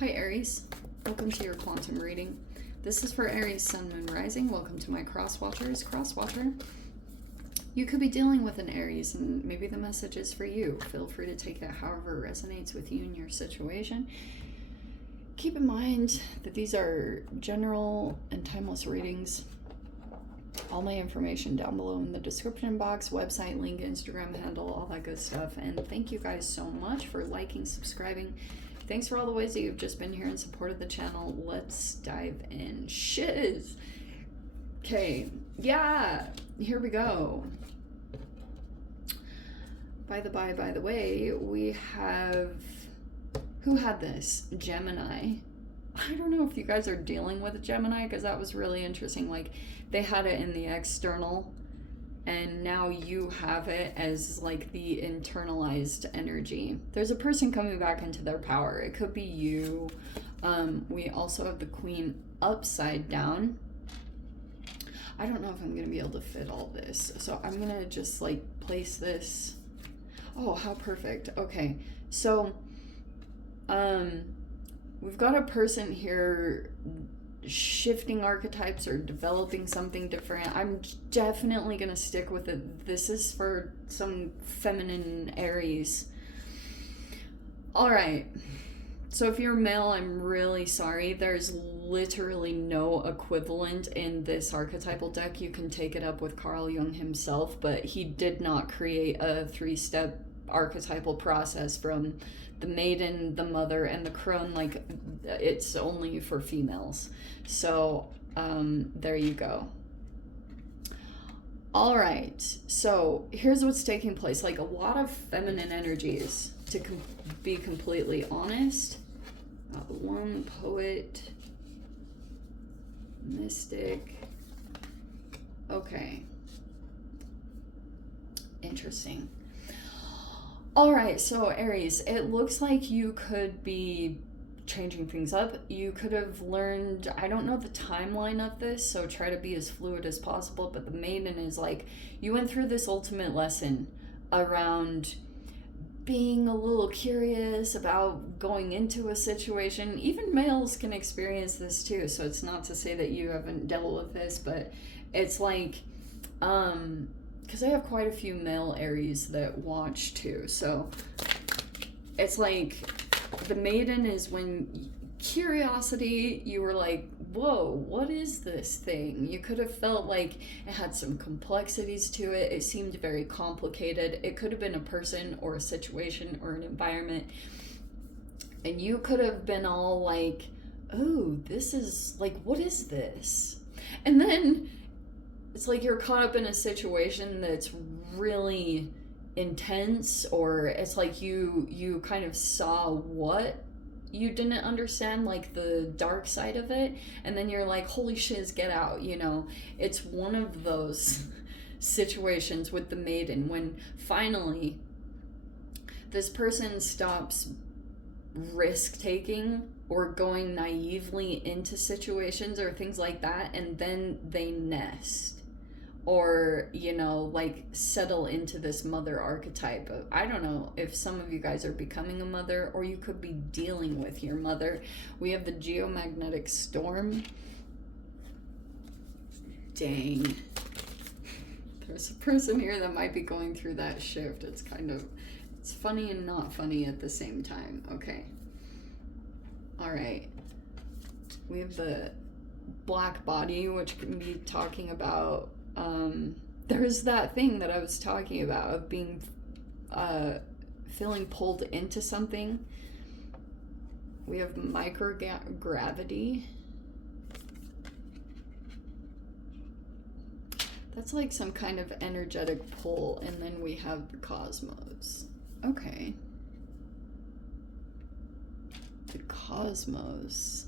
Hi Aries, welcome to your quantum reading. This is for Aries, Sun, Moon, Rising. Welcome to my Crosswatchers. Crosswatcher, you could be dealing with an Aries and maybe the message is for you. Feel free to take it however resonates with you and your situation. Keep in mind that these are general and timeless readings. All my information down below in the description box, website, link, Instagram handle, all that good stuff. And thank you guys so much for liking, subscribing. Thanks for all the ways that you've just been here and supported the channel. Let's dive in. Shiz. Okay, yeah, here we go. By the way, we have, who had this? Gemini. I don't know if you guys are dealing with Gemini, because that was really interesting. Like, they had it in the external, and now you have it as like the internalized energy. There's a person coming back into their power. It could be you. We also have the Queen upside down. I don't know if I'm gonna be able to fit all this, so I'm gonna just like place this. Oh, how perfect. Okay, so we've got a person here shifting archetypes or developing something different. I'm definitely gonna stick with it. This is for some feminine Aries. All right, so if you're male, I'm really sorry. There's literally no equivalent in this archetypal deck. You can take it up with Carl Jung himself, but he did not create a 3-step archetypal process from the maiden, the mother, and the crone. Like, it's only for females. So there you go. All right, so here's what's taking place. Like, a lot of feminine energies, to be completely honest. One, poet, mystic. Okay, interesting. All right, so Aries, it looks like you could be changing things up. You could have learned, I don't know the timeline of this, so try to be as fluid as possible, but the maiden is like, you went through this ultimate lesson around being a little curious about going into a situation. Even males can experience this too, so it's not to say that you haven't dealt with this, but it's like, because I have quite a few male Aries that watch too, so it's like the maiden is when curiosity, you were like, whoa, what is this thing? You could have felt like it had some complexities to it. It seemed very complicated. It could have been a person or a situation or an environment, and you could have been all like, oh, this is like, what is this? And then it's like you're caught up in a situation that's really intense, or it's like you kind of saw what you didn't understand, like the dark side of it, and then you're like, holy shiz, get out, you know. It's one of those situations with the maiden when finally this person stops risk taking or going naively into situations or things like that, and then they nest, or, you know, like settle into this mother archetype. I don't know if some of you guys are becoming a mother, or you could be dealing with your mother. We have the geomagnetic storm. Dang. There's a person here that might be going through that shift. It's kind of, it's funny and not funny at the same time. Okay. All right. We have the black body, which can be talking about there's that thing that I was talking about of being feeling pulled into something. We have microgravity. That's like some kind of energetic pull. And then we have the cosmos. Okay. The cosmos.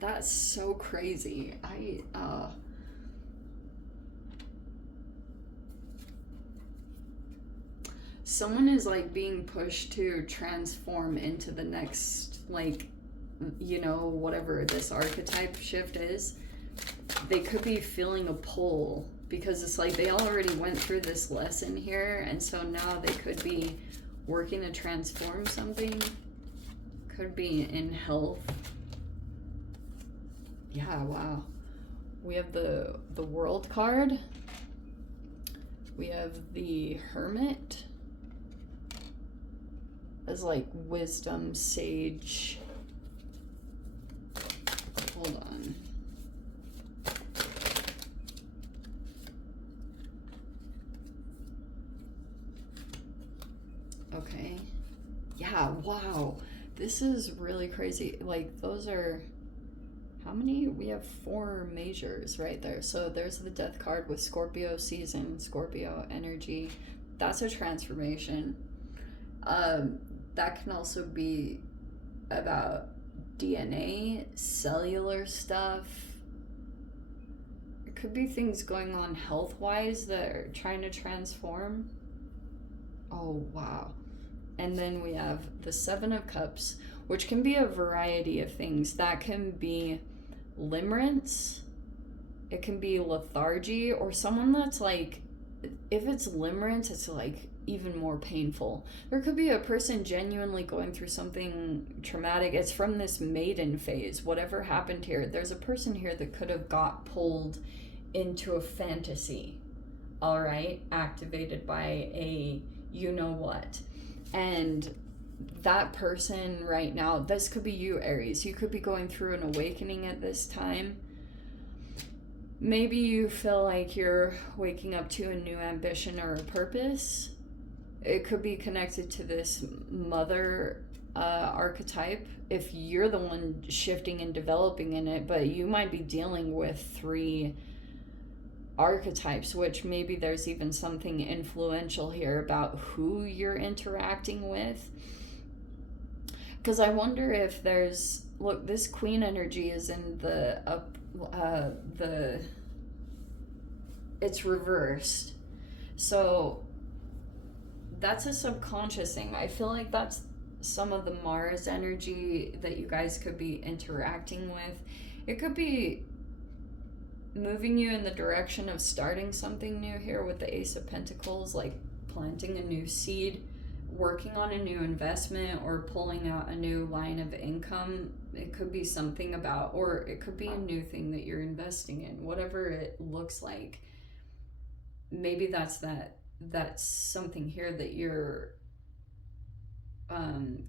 That's so crazy. Someone is like being pushed to transform into the next, like, you know, whatever this archetype shift is. They could be feeling a pull because it's like they already went through this lesson here, and so now they could be working to transform something. Could be in health. Yeah, wow. We have the World card. We have the Hermit as like wisdom, sage. Hold on. Okay. Yeah, wow. This is really crazy. Like, those are... How many? We have 4 majors right there. So there's the Death card with Scorpio season, Scorpio energy. That's a transformation. That can also be about DNA, cellular stuff. It could be things going on health-wise that are trying to transform. Oh, wow. And then we have the 7 of Cups, which can be a variety of things. That can be limerence, it can be lethargy, or someone that's like, if it's limerence, it's like even more painful. There could be a person genuinely going through something traumatic. It's from this maiden phase. Whatever happened here, there's a person here that could have got pulled into a fantasy, all right, activated by a you know what. And that person right now, this could be you, Aries. You could be going through an awakening at this time. Maybe you feel like you're waking up to a new ambition or a purpose. It could be connected to this mother archetype if you're the one shifting and developing in it, but you might be dealing with 3 archetypes, which maybe there's even something influential here about who you're interacting with. Because I wonder if there's, look, this Queen energy is in the it's reversed. So that's a subconscious thing. I feel like that's some of the Mars energy that you guys could be interacting with. It could be moving you in the direction of starting something new here with the Ace of Pentacles, like planting a new seed, working on a new investment, or pulling out a new line of income. It could be something about, or it could be a new thing that you're investing in, whatever it looks like. Maybe that's something here that you're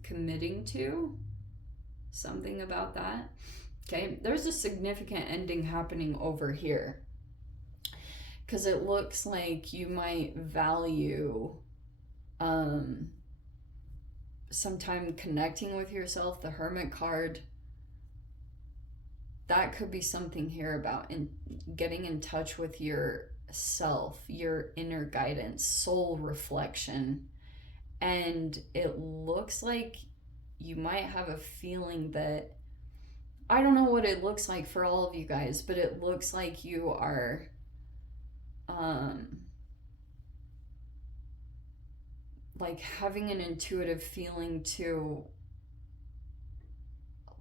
committing to, something about that. Okay, there's a significant ending happening over here, because it looks like you might value sometime connecting with yourself. The Hermit card, that could be something here about getting in touch with yourself, your inner guidance, soul reflection. And it looks like you might have a feeling that, I don't know what it looks like for all of you guys, but it looks like you are like having an intuitive feeling to,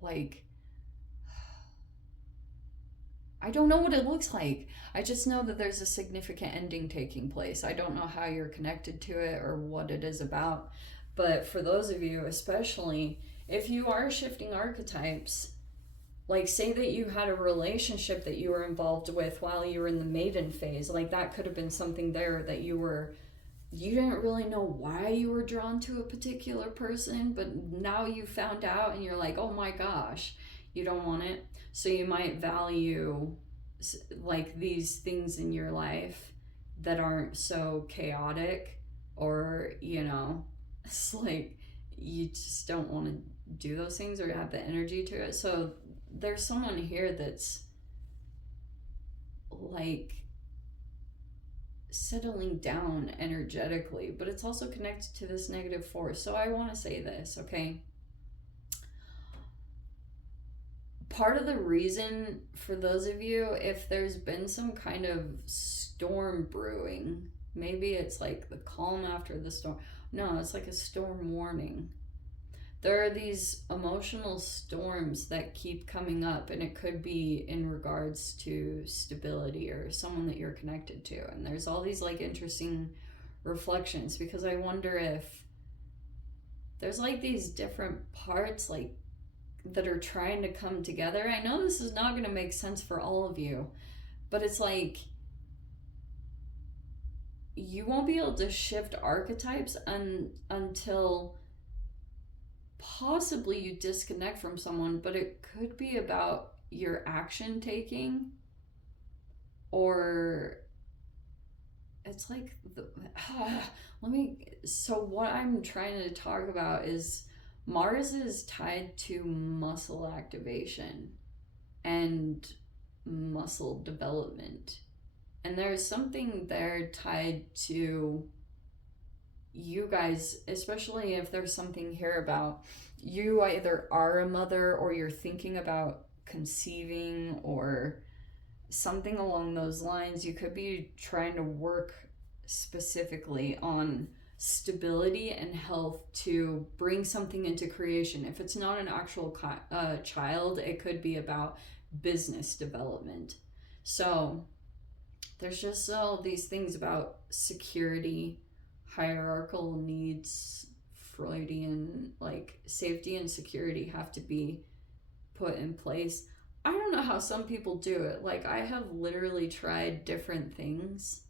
like, I don't know what it looks like. I just know that there's a significant ending taking place. I don't know how you're connected to it or what it is about. But for those of you, especially if you are shifting archetypes, like say that you had a relationship that you were involved with while you were in the maiden phase, like that could have been something there that you didn't really know why you were drawn to a particular person, but now you found out and you're like, oh my gosh, you don't want it. So you might value like these things in your life that aren't so chaotic, or, you know, it's like you just don't want to do those things or have the energy to it. So there's someone here that's like settling down energetically, but it's also connected to this negative force. So I want to say this, okay? Part of the reason for those of you, if there's been some kind of storm brewing, maybe it's like the calm after the storm. No, it's like a storm warning. there are these emotional storms that keep coming up, and it could be in regards to stability or someone that you're connected to. And there's all these like interesting reflections, because I wonder if there's like these different parts like that are trying to come together. I know this is not going to make sense for all of you, but it's like you won't be able to shift archetypes until possibly you disconnect from someone, but it could be about your action taking, or it's like so what I'm trying to talk about is Mars is tied to muscle activation and muscle development, and there's something there tied to you guys, especially if there's something here about you either are a mother or you're thinking about conceiving or something along those lines. You could be trying to work specifically on stability and health to bring something into creation. If it's not an actual child, it could be about business development. So there's just all these things about security, hierarchical needs, Freudian, like safety and security have to be put in place. I don't know how some people do it. Like, I have literally tried different things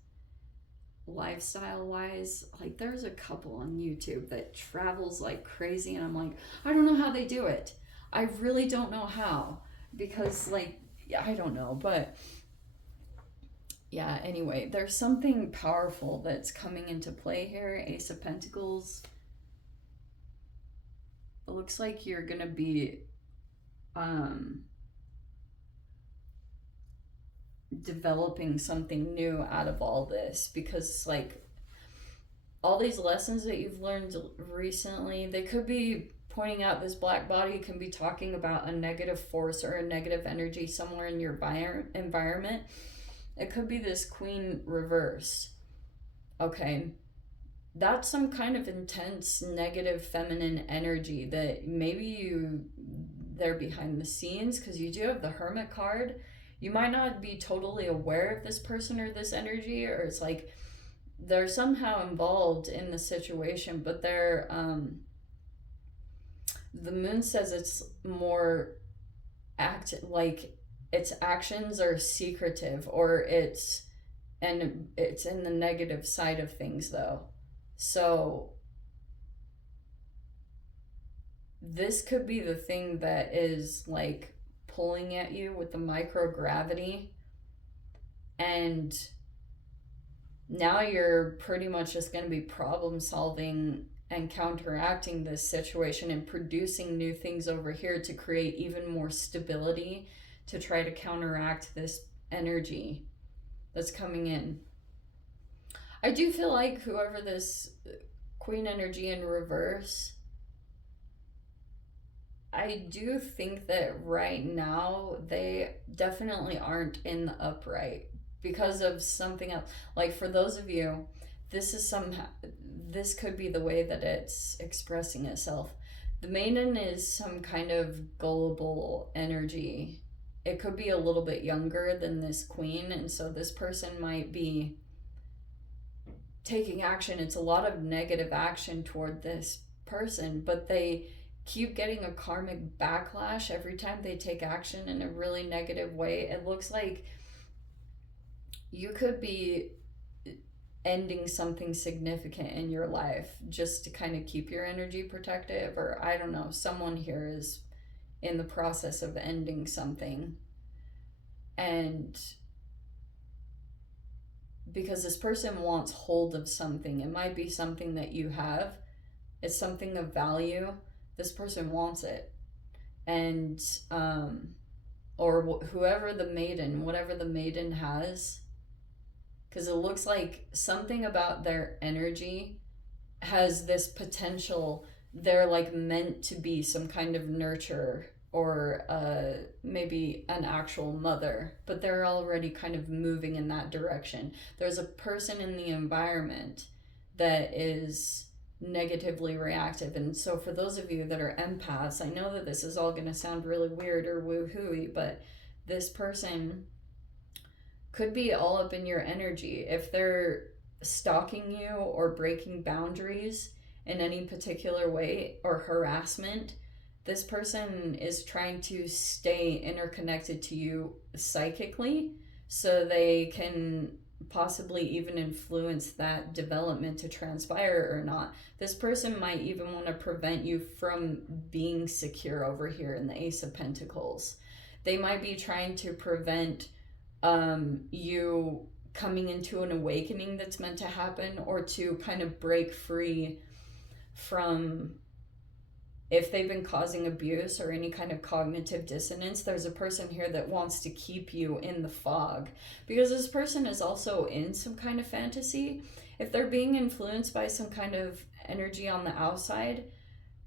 lifestyle wise. Like, there's a couple on YouTube that travels like crazy, and I'm like, I don't know how they do it. I really don't know how, because like, I don't know, but yeah, anyway, there's something powerful that's coming into play here. Ace of Pentacles. It looks like you're gonna be developing something new out of all this, because like all these lessons that you've learned recently, they could be pointing out this black body can be talking about a negative force or a negative energy somewhere in your environment. It could be this Queen reverse. Okay. That's some kind of intense negative feminine energy that maybe they're behind the scenes, because you do have the Hermit card. You might not be totally aware of this person or this energy, or it's like they're somehow involved in the situation, but they're the moon says it's more like its actions are secretive, or it's in the negative side of things though. So this could be the thing that is like pulling at you with the microgravity, and now you're pretty much just going to be problem solving and counteracting this situation and producing new things over here to create even more stability, to try to counteract this energy that's coming in. I do feel like whoever this Queen energy in reverse, I do think that right now they definitely aren't in the upright because of something else. Like, for those of you, this could be the way that it's expressing itself. The maiden is some kind of gullible energy. It could be a little bit younger than this Queen, and so this person might be taking action. It's a lot of negative action toward this person, but they keep getting a karmic backlash every time they take action in a really negative way. It looks like you could be ending something significant in your life just to kind of keep your energy protective, or I don't know, someone here is in the process of ending something, and because this person wants hold of something, it might be something that you have, it's something of value, this person wants it, and or whoever the maiden, whatever the maiden has, because it looks like something about their energy has this potential. They're like meant to be some kind of nurturer, or maybe an actual mother, but they're already kind of moving in that direction. There's a person in the environment that is negatively reactive. And so for those of you that are empaths, I know that this is all going to sound really weird or woo-hooey, but this person could be all up in your energy. If they're stalking you or breaking boundaries in any particular way or harassment, this person is trying to stay interconnected to you psychically so they can possibly even influence that development to transpire or not. This person might even want to prevent you from being secure over here in the Ace of Pentacles. They might be trying to prevent you coming into an awakening that's meant to happen, or to kind of break free from, if they've been causing abuse or any kind of cognitive dissonance, there's a person here that wants to keep you in the fog, because this person is also in some kind of fantasy. If they're being influenced by some kind of energy on the outside,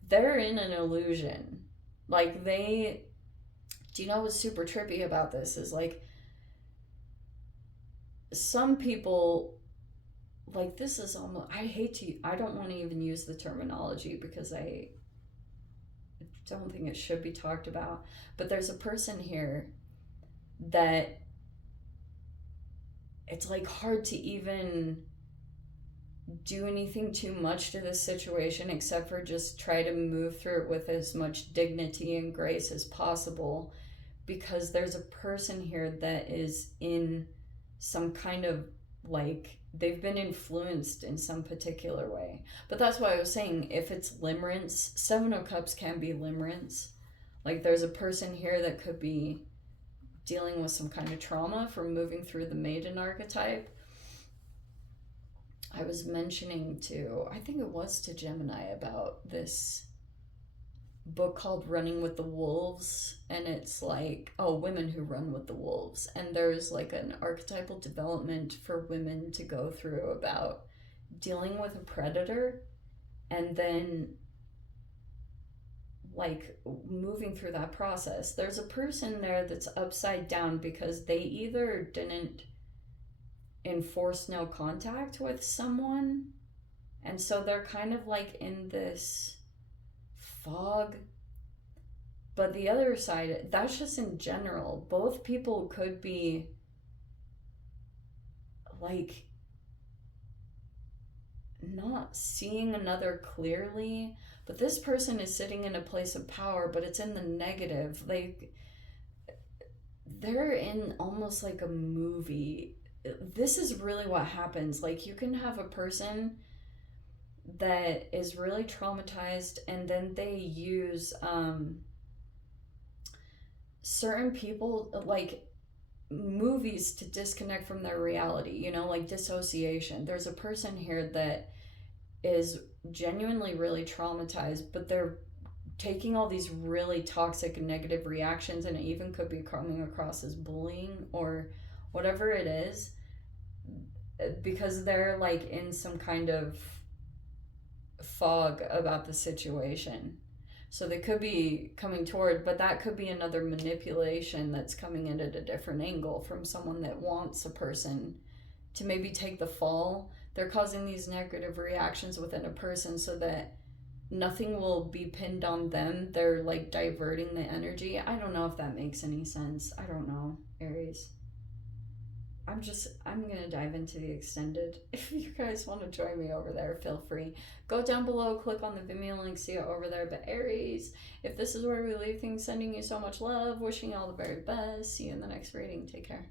they're in an illusion. Like, do you know what's super trippy about this is, like, some people, like, this is almost, I don't want to even use the terminology because I don't think it should be talked about, but there's a person here that it's like hard to even do anything too much to this situation except for just try to move through it with as much dignity and grace as possible, because there's a person here that is in some kind of, like, they've been influenced in some particular way. But that's why I was saying, if it's limerence, Seven of Cups can be limerence. Like, there's a person here that could be dealing with some kind of trauma from moving through the maiden archetype. I was mentioning to, I think it was to Gemini, about this book called Running with the Wolves, and it's like, women who run with the wolves, and there's like an archetypal development for women to go through about dealing with a predator and then like moving through that process. There's a person there that's upside down because they either didn't enforce no contact with someone, and so they're kind of like in this fog. But the other side, that's just in general. Both people could be like not seeing another clearly, but this person is sitting in a place of power, but it's in the negative. Like, they're in almost like a movie. This is really what happens. Like, you can have a person that is really traumatized, and then they use certain people, like movies, to disconnect from their reality, you know, like dissociation. There's a person here that is genuinely really traumatized, but they're taking all these really toxic and negative reactions, and it even could be coming across as bullying or whatever it is, because they're like in some kind of fog about the situation. So they could be coming toward, but that could be another manipulation that's coming in at a different angle from someone that wants a person to maybe take the fall. They're causing these negative reactions within a person so that nothing will be pinned on them. They're like diverting the energy. I don't know if that makes any sense. I don't know, Aries. I'm gonna dive into the extended. If you guys want to join me over there, feel free. Go down below, click on the Vimeo link, see it over there. But Aries, if this is where we leave things, sending you so much love, wishing you all the very best. See you in the next reading. Take care.